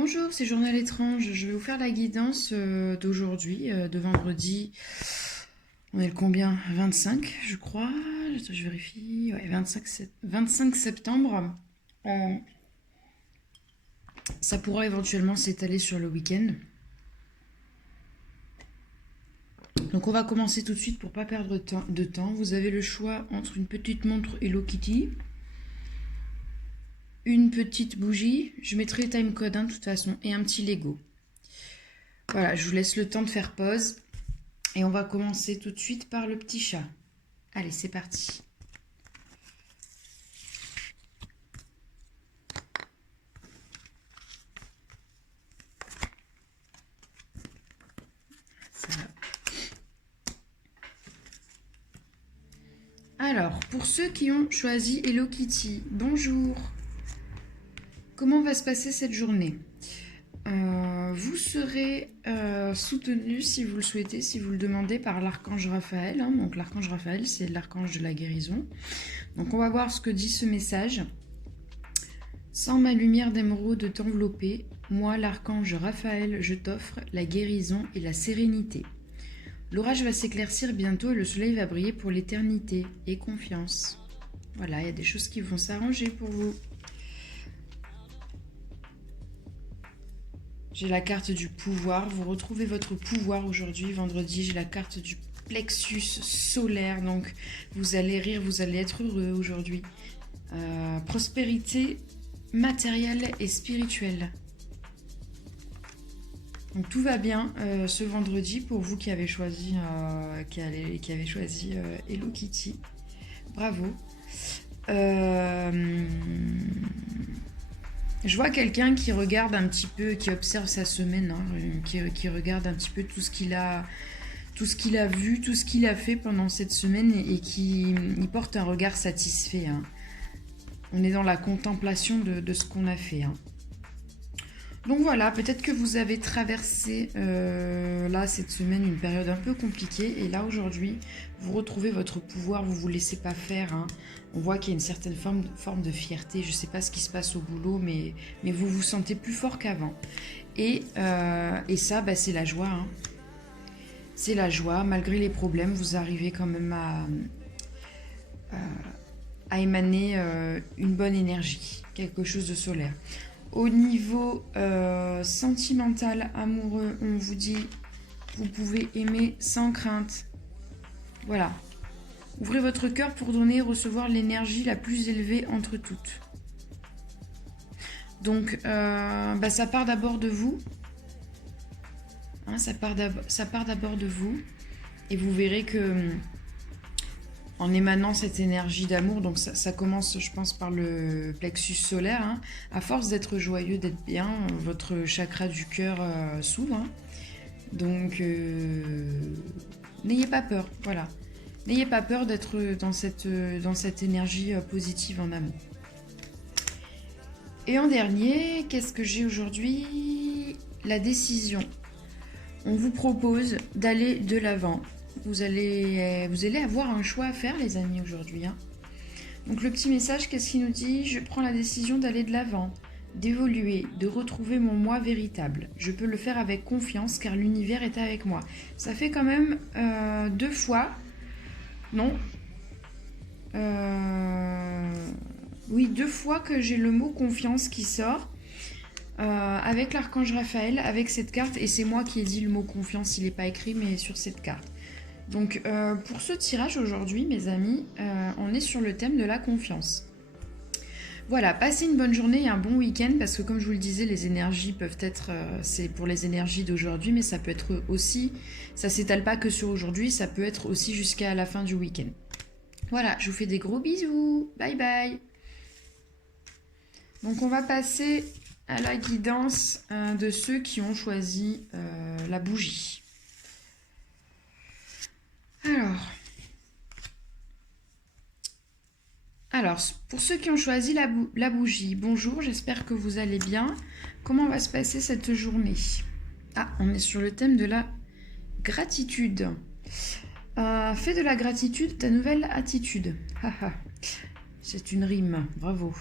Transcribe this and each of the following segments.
Bonjour, c'est Journal étrange. Je vais vous faire la guidance d'aujourd'hui, de vendredi. On est le combien? 25, je crois. Je vérifie. Ouais, 25 septembre. Euh, Ça pourra éventuellement s'étaler sur le week-end. Donc on va commencer tout de suite pour pas perdre de temps. Vous avez le choix entre une petite montre Hello Kitty, une petite bougie, je mettrai le time code de toute façon, et un petit Lego. Voilà, je vous laisse le temps de faire pause. Et on va commencer tout de suite par le petit chat. Allez, c'est parti. Ça va. Alors, pour ceux qui ont choisi Hello Kitty, bonjour. Comment va se passer cette journée? Vous serez soutenu, si vous le souhaitez, si vous le demandez, par l'archange Raphaël. Donc l'archange Raphaël, c'est l'archange de la guérison. Donc on va voir ce que dit ce message. Sans ma lumière d'émeraude t'envelopper, moi l'archange Raphaël, je t'offre la guérison et la sérénité. L'orage va s'éclaircir bientôt et le soleil va briller pour l'éternité. Et confiance. Voilà, il y a des choses qui vont s'arranger pour vous. J'ai la carte du pouvoir. Vous retrouvez votre pouvoir aujourd'hui, vendredi. J'ai la carte du plexus solaire. Donc, vous allez rire, vous allez être heureux aujourd'hui. Prospérité matérielle et spirituelle. Donc, tout va bien ce vendredi pour vous qui avez choisi, Hello Kitty. Bravo. Je vois quelqu'un qui regarde un petit peu, qui observe sa semaine, qui regarde un petit peu tout ce qu'il a vu, tout ce qu'il a fait pendant cette semaine et qui y porte un regard satisfait. On est dans la contemplation de ce qu'on a fait. Donc voilà, peut-être que vous avez traversé là cette semaine une période un peu compliquée et là aujourd'hui vous retrouvez votre pouvoir, vous vous laissez pas faire. On voit qu'il y a une certaine forme de fierté. Je sais pas ce qui se passe au boulot, mais vous vous sentez plus fort qu'avant. Et ça, c'est la joie. C'est la joie. Malgré les problèmes, vous arrivez quand même à émaner une bonne énergie, quelque chose de solaire. Au niveau sentimental, amoureux, on vous dit vous pouvez aimer sans crainte. Voilà. Ouvrez votre cœur pour donner et recevoir l'énergie la plus élevée entre toutes. Donc, ça part d'abord de vous. Ça part d'abord de vous. Et vous verrez que en émanant cette énergie d'amour, donc ça commence, je pense, par le plexus solaire. À force d'être joyeux, d'être bien, votre chakra du cœur s'ouvre. Donc, n'ayez pas peur. Voilà. N'ayez pas peur d'être dans cette énergie positive en amour. Et en dernier, qu'est-ce que j'ai aujourd'hui? La décision. On vous propose d'aller de l'avant. Vous allez avoir un choix à faire, les amis, aujourd'hui. Donc le petit message, qu'est-ce qu'il nous dit? Je prends la décision d'aller de l'avant, d'évoluer, de retrouver mon moi véritable. Je peux le faire avec confiance car l'univers est avec moi. Ça fait quand même 2 fois... Non. Oui, 2 fois que j'ai le mot confiance qui sort. Avec l'archange Raphaël, avec cette carte. Et c'est moi qui ai dit le mot confiance. Il n'est pas écrit, mais sur cette carte. Donc, pour ce tirage aujourd'hui, mes amis, on est sur le thème de la confiance. Voilà, passez une bonne journée et un bon week-end. Parce que comme je vous le disais, les énergies peuvent être... c'est pour les énergies d'aujourd'hui, mais ça peut être aussi... Ça s'étale pas que sur aujourd'hui, ça peut être aussi jusqu'à la fin du week-end. Voilà, je vous fais des gros bisous. Bye bye. Donc on va passer à la guidance de ceux qui ont choisi la bougie. Alors, pour ceux qui ont choisi la bougie, bonjour, j'espère que vous allez bien. Comment va se passer cette journée? On est sur le thème de la gratitude. Fais de la gratitude ta nouvelle attitude. C'est une rime, bravo.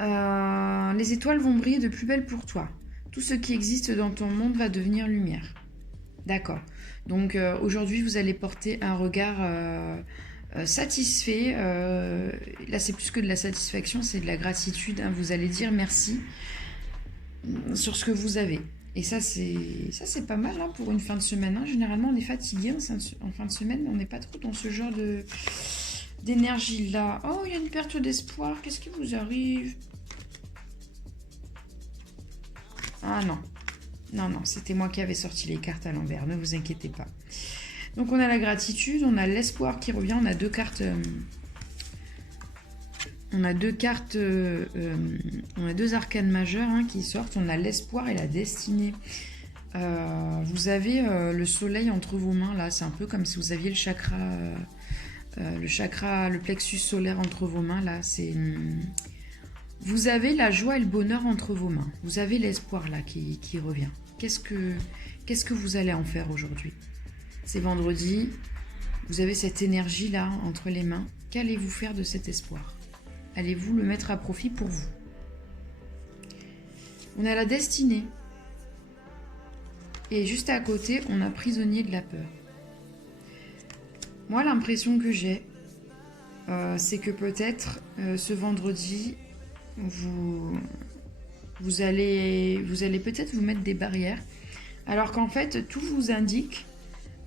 Les étoiles vont briller de plus belle pour toi. Tout ce qui existe dans ton monde va devenir lumière. D'accord. Donc aujourd'hui, vous allez porter un regard satisfait. Là, c'est plus que de la satisfaction, c'est de la gratitude, hein. Vous allez dire merci sur ce que vous avez. Et ça, c'est pas mal, hein, pour une fin de semaine, hein. Généralement, on est fatigué en fin de semaine, mais on n'est pas trop dans ce genre d'énergie là. Oh, il y a une perte d'espoir. Qu'est-ce qui vous arrive? Ah non. Non, non, c'était moi qui avais sorti les cartes à l'envers, ne vous inquiétez pas. Donc on a la gratitude, on a l'espoir qui revient, on a deux cartes... on a deux cartes... on a deux arcanes majeures, hein, qui sortent, on a l'espoir et la destinée. Vous avez le soleil entre vos mains, là, c'est un peu comme si vous aviez le plexus solaire entre vos mains, là, c'est... Vous avez la joie et le bonheur entre vos mains. Vous avez l'espoir là qui revient. Qu'est-ce que vous allez en faire aujourd'hui? C'est vendredi. Vous avez cette énergie là entre les mains. Qu'allez-vous faire de cet espoir? Allez-vous le mettre à profit pour vous? On a la destinée. Et juste à côté, on a prisonnier de la peur. Moi, l'impression que j'ai, c'est que peut-être ce vendredi... Vous allez peut-être vous mettre des barrières, alors qu'en fait, tout vous indique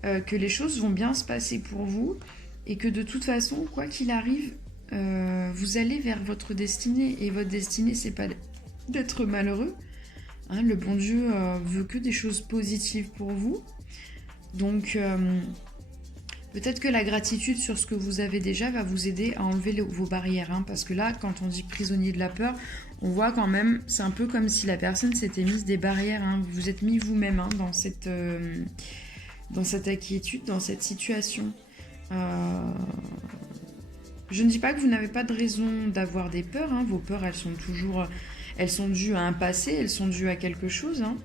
que les choses vont bien se passer pour vous et que de toute façon, quoi qu'il arrive, vous allez vers votre destinée. Et votre destinée, c'est pas d'être malheureux. Hein, le bon Dieu veut que des choses positives pour vous. Donc... peut-être que la gratitude sur ce que vous avez déjà va vous aider à enlever vos barrières, hein, parce que là, quand on dit prisonnier de la peur, on voit quand même, c'est un peu comme si la personne s'était mise des barrières, hein. Vous vous êtes mis vous-même, hein, dans cette inquiétude, dans cette situation. Je ne dis pas que vous n'avez pas de raison d'avoir des peurs, hein. Vos peurs, elles sont dues à un passé, elles sont dues à quelque chose, hein.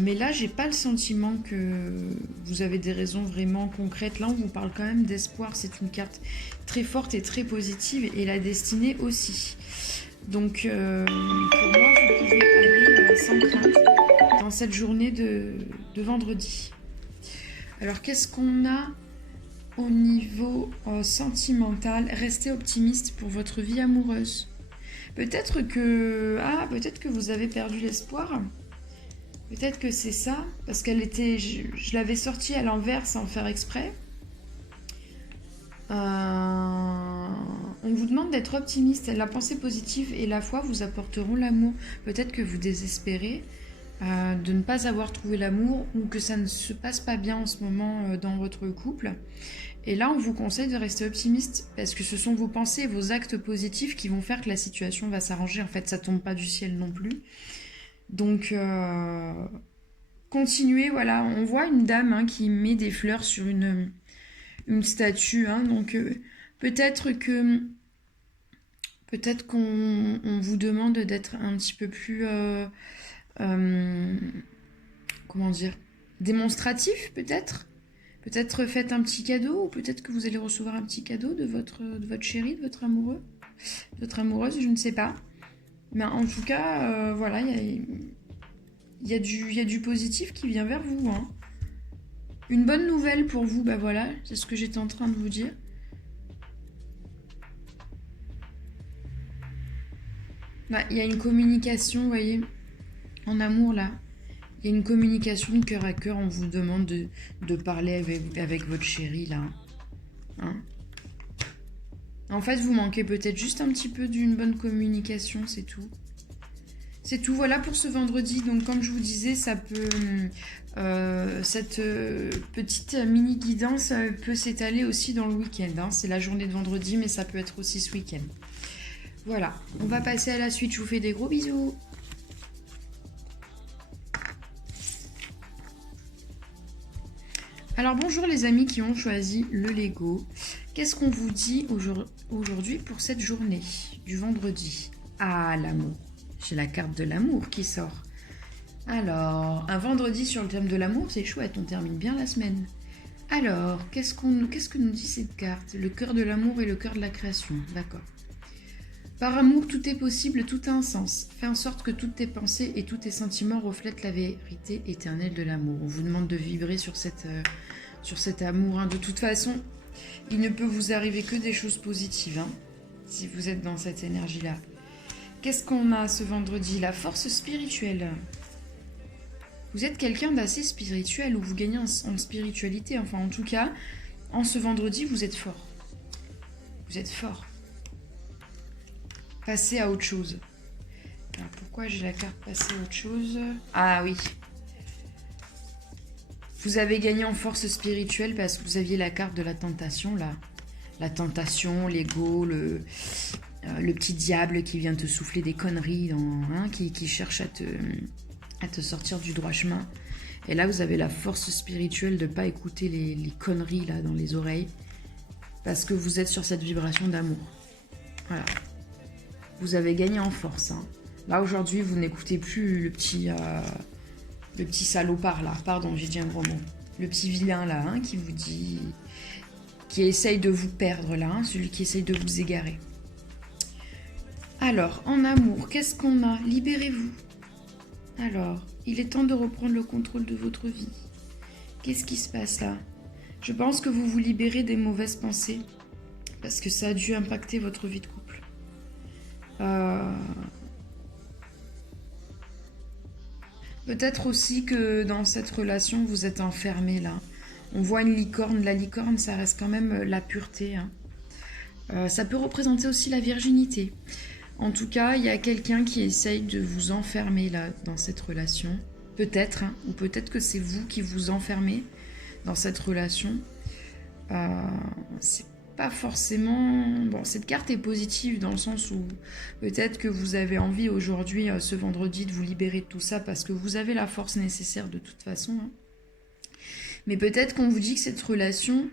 Mais là, j'ai pas le sentiment que vous avez des raisons vraiment concrètes. Là, on vous parle quand même d'espoir. C'est une carte très forte et très positive. Et la destinée aussi. Donc, pour moi, vous pouvez aller sans crainte dans cette journée de vendredi. Alors, qu'est-ce qu'on a au niveau sentimental? Restez optimiste pour votre vie amoureuse. Peut-être que vous avez perdu l'espoir. Peut-être que c'est ça, parce qu'elle était... Je l'avais sortie à l'envers sans faire exprès. On vous demande d'être optimiste. La pensée positive et la foi vous apporteront l'amour. Peut-être que vous désespérez de ne pas avoir trouvé l'amour ou que ça ne se passe pas bien en ce moment dans votre couple. Et là, on vous conseille de rester optimiste parce que ce sont vos pensées et vos actes positifs qui vont faire que la situation va s'arranger. En fait, ça tombe pas du ciel non plus. Donc, continuez, voilà. On voit une dame, hein, qui met des fleurs sur une statue, hein, donc peut-être qu'on vous demande d'être un petit peu plus, comment dire, démonstratif, peut-être. Peut-être faites un petit cadeau, ou peut-être que vous allez recevoir un petit cadeau de votre chéri, de votre amoureux, de votre amoureuse, je ne sais pas. Mais en tout cas, voilà, il y a du positif qui vient vers vous, hein. Une bonne nouvelle pour vous, bah voilà, c'est ce que j'étais en train de vous dire. Bah, il y a une communication, vous voyez, en amour là. Il y a une communication de cœur à cœur, on vous demande de parler avec votre chéri là. Hein? En fait, vous manquez peut-être juste un petit peu d'une bonne communication, c'est tout. C'est tout, voilà pour ce vendredi. Donc comme je vous disais, ça peut cette petite mini guidance peut s'étaler aussi dans le week-end, hein. C'est la journée de vendredi, mais ça peut être aussi ce week-end. Voilà, on va passer à la suite. Je vous fais des gros bisous. Alors bonjour les amis qui ont choisi le Lego. Qu'est-ce qu'on vous dit aujourd'hui pour cette journée du vendredi? Ah, l'amour. J'ai la carte de l'amour qui sort. Alors, un vendredi sur le thème de l'amour, c'est chouette, on termine bien la semaine. Alors, qu'est-ce que nous dit cette carte? Le cœur de l'amour et le cœur de la création, d'accord. Par amour, tout est possible, tout a un sens. Fais en sorte que toutes tes pensées et tous tes sentiments reflètent la vérité éternelle de l'amour. On vous demande de vibrer sur cet amour. Hein. De toute façon, il ne peut vous arriver que des choses positives, hein, si vous êtes dans cette énergie-là. Qu'est-ce qu'on a ce vendredi? La force spirituelle. Vous êtes quelqu'un d'assez spirituel ou vous gagnez en spiritualité. Enfin, en tout cas, en ce vendredi, vous êtes fort. Vous êtes fort. Passez à autre chose. Alors, pourquoi j'ai la carte passer à autre chose? Ah oui. Vous avez gagné en force spirituelle parce que vous aviez la carte de la tentation, là. La tentation, l'ego, le petit diable qui vient te souffler des conneries, qui cherche à te sortir du droit chemin. Et là, vous avez la force spirituelle de ne pas écouter les conneries là dans les oreilles. Parce que vous êtes sur cette vibration d'amour. Voilà. Vous avez gagné en force. Hein. Là, aujourd'hui, vous n'écoutez plus le petit salopard là. Pardon, j'ai dit un gros mot. Le petit vilain là, hein, qui vous dit... qui essaye de vous perdre là, hein, celui qui essaye de vous égarer. Alors, en amour, qu'est-ce qu'on a? Libérez-vous. Alors, il est temps de reprendre le contrôle de votre vie. Qu'est-ce qui se passe là? Je pense que vous vous libérez des mauvaises pensées parce que ça a dû impacter votre vie de couple. Peut-être aussi que dans cette relation, vous êtes enfermé là. On voit une licorne. La licorne, ça reste quand même la pureté. Hein. Ça peut représenter aussi la virginité. En tout cas, il y a quelqu'un qui essaye de vous enfermer là dans cette relation. Peut-être, hein, ou peut-être que c'est vous qui vous enfermez dans cette relation. C'est pas forcément... Bon, cette carte est positive dans le sens où peut-être que vous avez envie aujourd'hui, ce vendredi, de vous libérer de tout ça parce que vous avez la force nécessaire de toute façon. Hein. Mais peut-être qu'on vous dit que cette relation,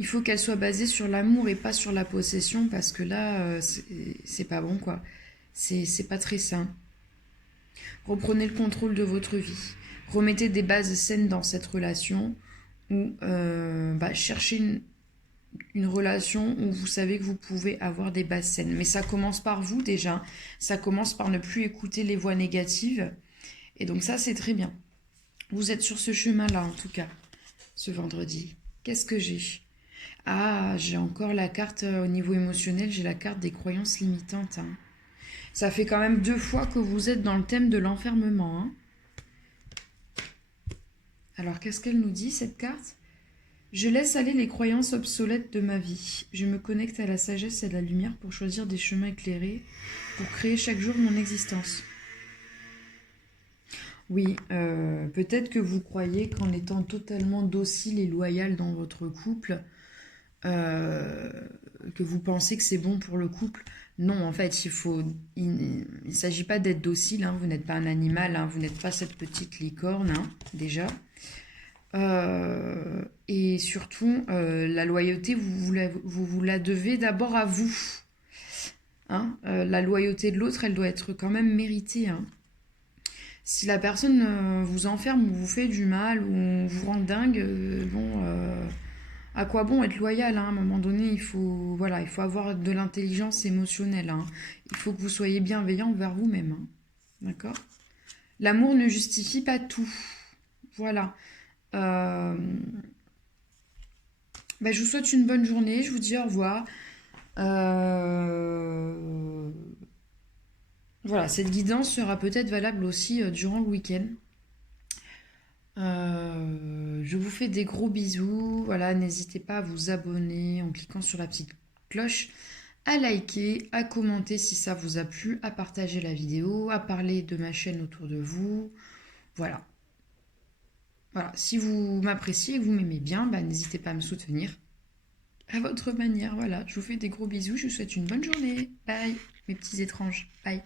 il faut qu'elle soit basée sur l'amour et pas sur la possession parce que là, c'est pas bon, quoi. C'est pas très sain. Reprenez le contrôle de votre vie. Remettez des bases saines dans cette relation ou cherchez une relation où vous savez que vous pouvez avoir des bases saines. Mais ça commence par vous déjà. Ça commence par ne plus écouter les voix négatives. Et donc ça, c'est très bien. Vous êtes sur ce chemin-là, en tout cas, ce vendredi. Qu'est-ce que j'ai? Ah, j'ai encore la carte au niveau émotionnel. J'ai la carte des croyances limitantes. Hein. Ça fait quand même 2 fois que vous êtes dans le thème de l'enfermement. Hein. Alors, qu'est-ce qu'elle nous dit, cette carte? Je laisse aller les croyances obsolètes de ma vie. Je me connecte à la sagesse et à la lumière pour choisir des chemins éclairés, pour créer chaque jour mon existence. Oui, peut-être que vous croyez qu'en étant totalement docile et loyal dans votre couple, que vous pensez que c'est bon pour le couple. Non, en fait, il ne s'agit pas d'être docile, hein, vous n'êtes pas un animal, hein, vous n'êtes pas cette petite licorne, hein, déjà. Et surtout, la loyauté, vous la devez d'abord à vous. Hein, la loyauté de l'autre, elle doit être quand même méritée. Hein. Si la personne vous enferme ou vous fait du mal ou vous rend dingue, à quoi bon être loyal, hein? À un moment donné, il faut avoir de l'intelligence émotionnelle. Hein. Il faut que vous soyez bienveillant envers vous-même. Hein. D'accord? L'amour ne justifie pas tout. Voilà. Je vous souhaite une bonne journée. Je vous dis au revoir. Voilà, cette guidance sera peut-être valable aussi durant le week-end. Je vous fais des gros bisous. Voilà, n'hésitez pas à vous abonner en cliquant sur la petite cloche, à liker, à commenter si ça vous a plu, à partager la vidéo, à parler de ma chaîne autour de vous. Voilà. Voilà, si vous m'appréciez et que vous m'aimez bien, n'hésitez pas à me soutenir à votre manière. Voilà, je vous fais des gros bisous. Je vous souhaite une bonne journée. Bye, mes petits étranges. Bye.